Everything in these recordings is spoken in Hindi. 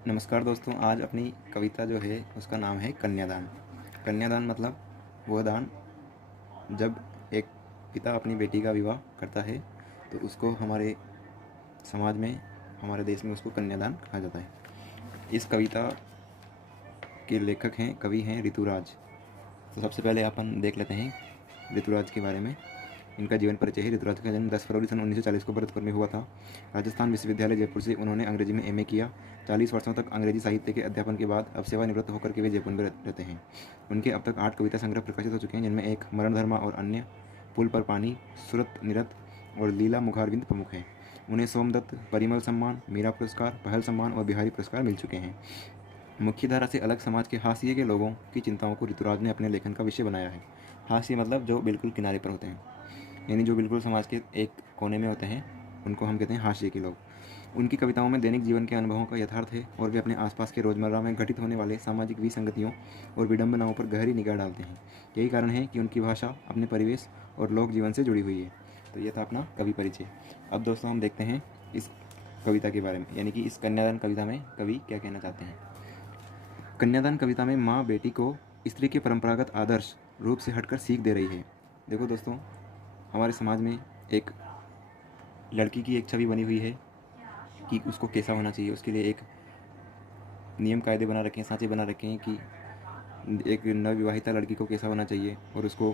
नमस्कार दोस्तों, आज अपनी कविता जो है उसका नाम है कन्यादान। कन्यादान मतलब वो दान जब एक पिता अपनी बेटी का विवाह करता है तो उसको हमारे समाज में, हमारे देश में उसको कन्यादान कहा जाता है। इस कविता के लेखक हैं, कवि हैं ऋतुराज। तो सबसे पहले अपन देख लेते हैं ऋतुराज के बारे में। इनका जीवन परिचय है। ऋतुराज का जन्म 10 फरवरी सन 1940 को भरतपुर में हुआ था। राजस्थान विश्वविद्यालय जयपुर से उन्होंने अंग्रेजी में एमए किया। 40 वर्षों तक अंग्रेजी साहित्य के अध्यापन के बाद अब सेवानिवृत्त होकर के वे जयपुर में रहते हैं। उनके अब तक 8 कविता संग्रह प्रकाशित हो चुके हैं, जिनमें एक मरणधर्मा और अन्य, पुल पर पानी, सुरत निरत और लीला मुखारविंद प्रमुख हैं। उन्हें सोमदत्त, परिमल सम्मान, मीरा पुरस्कार, पहल सम्मान और बिहारी पुरस्कार मिल चुके हैं। मुख्यधारा से अलग समाज के हाशिए के लोगों की चिंताओं को ऋतुराज ने अपने लेखन का विषय बनाया है। हाशिए मतलब जो बिल्कुल किनारे पर होते हैं, यानी जो बिल्कुल समाज के एक कोने में होते हैं, उनको हम कहते हैं हाशिए के लोग। उनकी कविताओं में दैनिक जीवन के अनुभवों का यथार्थ है और वे अपने आसपास के रोज़मर्रा में घटित होने वाले सामाजिक विसंगतियों और विडंबनाओं पर गहरी निगाह डालते हैं। यही कारण है कि उनकी भाषा अपने परिवेश और लोक जीवन से जुड़ी हुई है। तो यह था अपना कवि परिचय। अब दोस्तों हम देखते हैं इस कविता के बारे में, यानी कि इस कन्यादान कविता में कवि क्या कहना चाहते हैं। कन्यादान कविता में माँ बेटी को स्त्री के परंपरागत आदर्श रूप से हटकर सीख दे रही है। देखो दोस्तों, हमारे समाज में एक लड़की की एक छवि बनी हुई है कि उसको कैसा होना चाहिए। उसके लिए एक नियम कायदे बना रखे हैं, सांचे बना रखे हैं कि एक नवविवाहिता लड़की को कैसा होना चाहिए और उसको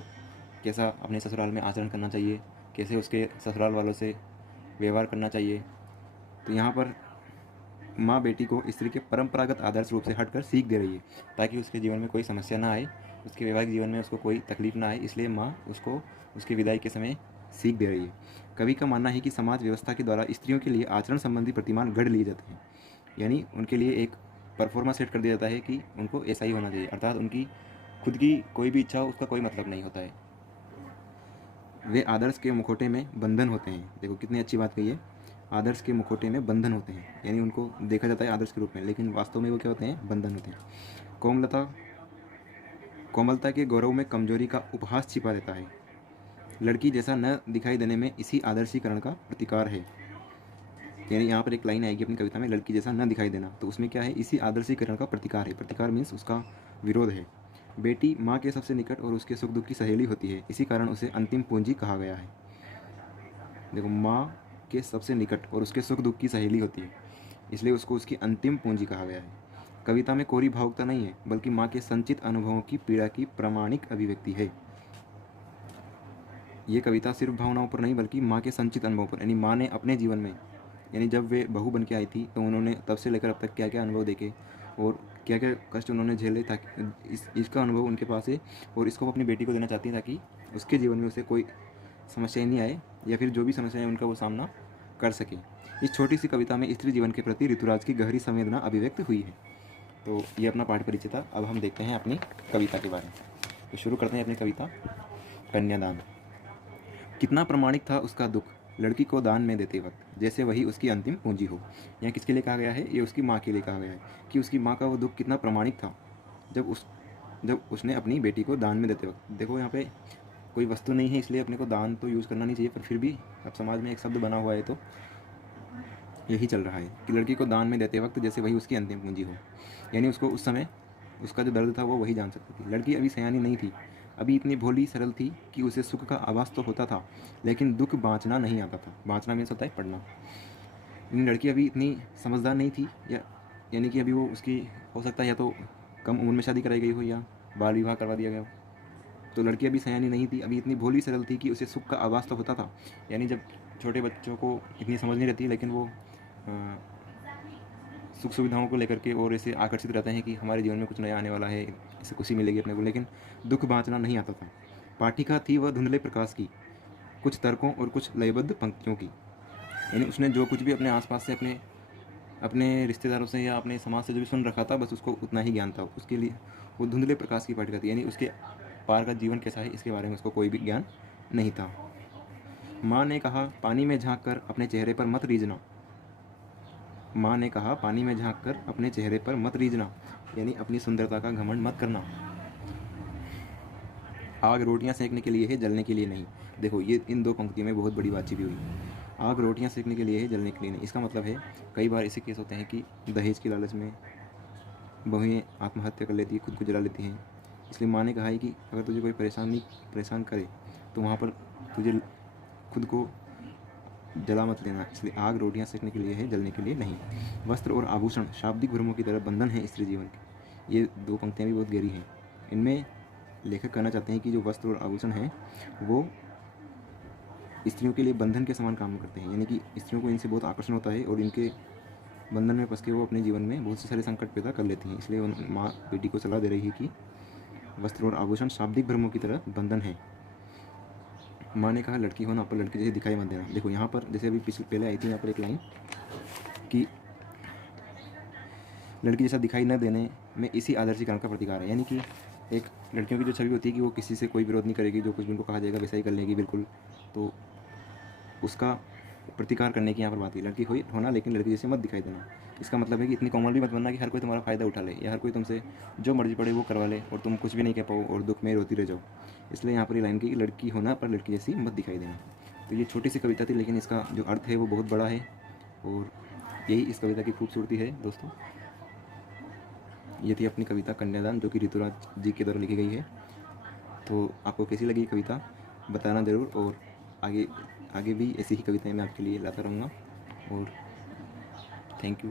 कैसा अपने ससुराल में आचरण करना चाहिए, कैसे उसके ससुराल वालों से व्यवहार करना चाहिए। तो यहाँ पर माँ बेटी को स्त्री के परंपरागत आदर्श रूप से हटकर सीख दे रही है, ताकि उसके जीवन में कोई समस्या ना आए, उसके वैवाहिक जीवन में उसको कोई तकलीफ ना आए। इसलिए माँ उसको उसके विदाई के समय सीख दे रही है। कवि का मानना है कि समाज व्यवस्था के द्वारा स्त्रियों के लिए आचरण संबंधी प्रतिमान गढ़ लिए जाते हैं, यानी उनके लिए एक परफॉर्मेंस सेट कर दिया जाता है कि उनको ऐसा ही होना चाहिए, अर्थात उनकी खुद की कोई भी इच्छा हो उसका कोई मतलब नहीं होता है। वे आदर्श के मुखौटे में बंधन होते हैं। देखो कितनी अच्छी बात कही है, आदर्श के मुखौटे में बंधन होते हैं, यानी उनको देखा जाता है आदर्श के रूप में, लेकिन वास्तव में वो क्या होते हैं, बंधन होते हैं। कोमलता के गौरव में कमजोरी का उपहास छिपा रहता है। लड़की जैसा न दिखाई देने में इसी आदर्शीकरण का प्रतिकार है। यानी यहाँ पर एक लाइन आएगी अपनी कविता में, लड़की जैसा न दिखाई देना, तो उसमें क्या है, इसी आदर्शीकरण का प्रतिकार है। प्रतिकार मीन्स उसका विरोध है। बेटी माँ के सबसे निकट और उसके सुख दुख की सहेली होती है, इसी कारण उसे अंतिम पूंजी कहा गया है। देखो, माँ के सबसे निकट और उसके सुख दुख की सहेली होती है, इसलिए उसको उसकी अंतिम पूंजी कहा गया है। कविता में कोरी भावुकता नहीं है, बल्कि माँ के संचित अनुभवों की पीड़ा की प्रामाणिक अभिव्यक्ति है। ये कविता सिर्फ भावनाओं पर नहीं, बल्कि माँ के संचित अनुभवों पर, यानी माँ ने अपने जीवन में, यानी जब वे बहू बन के आई थी तो उन्होंने तब से लेकर अब तक क्या क्या अनुभव देखे और क्या क्या कष्ट उन्होंने झेले, ताकि इसका अनुभव उनके पास है और इसको वो अपनी बेटी को देना चाहती हैं, ताकि उसके जीवन में उसे कोई समस्याएं नहीं आए, या फिर जो भी समस्याएं हैं उनका वो सामना कर सके। इस छोटी सी कविता में स्त्री जीवन के प्रति ऋतुराज की गहरी संवेदना अभिव्यक्त हुई है। तो ये अपना पाठ परिचय था। अब हम देखते हैं अपनी कविता के बारे में। तो शुरू करते हैं अपनी कविता, कन्यादान। कितना प्रमाणिक था उसका दुख लड़की को दान में देते वक्त, जैसे वही उसकी अंतिम पूंजी हो। यहाँ किसके लिए कहा गया है, ये उसकी माँ के लिए कहा गया है कि उसकी माँ का वो दुख कितना प्रमाणिक था जब उसने अपनी बेटी को दान में देते वक्त। देखो, यहाँ पे कोई वस्तु नहीं है, इसलिए अपने को दान तो यूज़ करना नहीं चाहिए, पर फिर भी अब समाज में एक शब्द बना हुआ है तो यही चल रहा है कि लड़की को दान में देते वक्त जैसे वही उसकी अंतिम पूंजी हो। यानी उसको उस समय उसका जो दर्द था वो वही जान सकती थी। लड़की अभी सयानी नहीं थी, अभी इतनी भोली सरल थी कि उसे सुख का आभास तो होता था, लेकिन दुख बाँचना नहीं आता था। बाँचना मीन्स होता है पढ़ना। लेकिन लड़की अभी इतनी समझदार नहीं थी, यानी कि अभी वो उसकी हो सकता है या तो कम उम्र में शादी कराई गई हो या बाल विवाह करवा दिया गया हो। तो लड़की अभी सयानी नहीं थी, अभी इतनी भोली सरल थी कि उसे सुख का आभास तो होता था। यानी जब छोटे बच्चों को इतनी समझ नहीं रहती, लेकिन वो सुख सुविधाओं को लेकर के और ऐसे आकर्षित रहते हैं कि हमारे जीवन में कुछ नया आने वाला है, इससे खुशी मिलेगी अपने को, लेकिन दुख बाँचना नहीं आता था। पाठिका थी वह धुंधले प्रकाश की, कुछ तर्कों और कुछ लयबद्ध पंक्तियों की। यानी उसने जो कुछ भी अपने आसपास से अपने अपने रिश्तेदारों से या अपने समाज से जो भी सुन रखा था, बस उसको उतना ही ज्ञान था। उसके लिए वो धुंधले प्रकाश की पाठिका थी, यानी उसके पार का जीवन कैसा है इसके बारे में उसको कोई भी ज्ञान नहीं था। माँ ने कहा, पानी में झाँक कर अपने चेहरे पर मत रीझना। माँ ने कहा, पानी में झाँक कर अपने चेहरे पर मत रीझना, यानी अपनी सुंदरता का घमंड मत करना। आग रोटियां सेकने के लिए है, जलने के लिए नहीं। देखो, ये इन दो पंक्तियों में बहुत बड़ी बात छिपी हुई है। आग रोटियां सेकने के लिए है, जलने के लिए नहीं। इसका मतलब है कई बार ऐसे केस होते हैं कि दहेज की लालच में बहुएं आत्महत्या कर लेती है, खुद को जला लेती हैं। इसलिए माँ ने कहा है कि अगर तुझे कोई परेशान करे तो वहाँ पर तुझे खुद को जला मत लेना। इसलिए आग रोटियां सेकने के लिए है, जलने के लिए नहीं। वस्त्र और आभूषण शाब्दिक भ्रमों की तरह बंधन है स्त्री जीवन के। ये दो पंक्तियाँ भी बहुत गहरी हैं। इनमें लेखक कहना चाहते हैं कि जो वस्त्र और आभूषण हैं वो स्त्रियों के लिए बंधन के समान काम करते हैं, यानी कि स्त्रियों को इनसे बहुत आकर्षण होता है और इनके बंधन में फंस के वो अपने जीवन में बहुत से सारे संकट पैदा कर लेती हैं। इसलिए माँ बेटी को सलाह दे रही है कि वस्त्र और आभूषण शाब्दिक भ्रमों की तरह बंधन है। माँ ने कहा लड़की होना पर लड़की जैसे दिखाई मत देना। देखो यहाँ पर जैसे अभी पहले आई थी यहाँ पर एक लाइन कि लड़की जैसा दिखाई न देने में इसी आदर्शीकरण का प्रतिकार है, यानी कि एक लड़कियों की जो छवि होती है कि वो किसी से कोई विरोध नहीं करेगी, जो कुछ भी उनको कहा जाएगा वैसा ही कर लेगी बिल्कुल, तो उसका प्रतिकार करने की यहाँ पर बात की। लड़की होना लेकिन लड़की जैसे मत दिखाई देना। इसका मतलब है कि इतनी कोमल भी मत बनना कि हर कोई तुम्हारा फ़ायदा उठा ले या हर कोई तुमसे जो मर्जी पड़े वो करवा ले और तुम कुछ भी नहीं कह पाओ और दुख में रोती रह जाओ। इसलिए यहाँ पर ये लाइन की कि लड़की होना पर लड़की जैसी मत दिखाई देना। तो ये छोटी सी कविता थी लेकिन इसका जो अर्थ है वो बहुत बड़ा है और यही इस कविता की खूबसूरती है दोस्तों। ये थी अपनी कविता कन्यादान जो कि ऋतुराज जी के द्वारा लिखी गई है। तो आपको कैसी लगी कविता बताना ज़रूर और आगे भी ऐसी ही कविताएं मैं आपके लिए लाता रहूँगा और थैंक यू।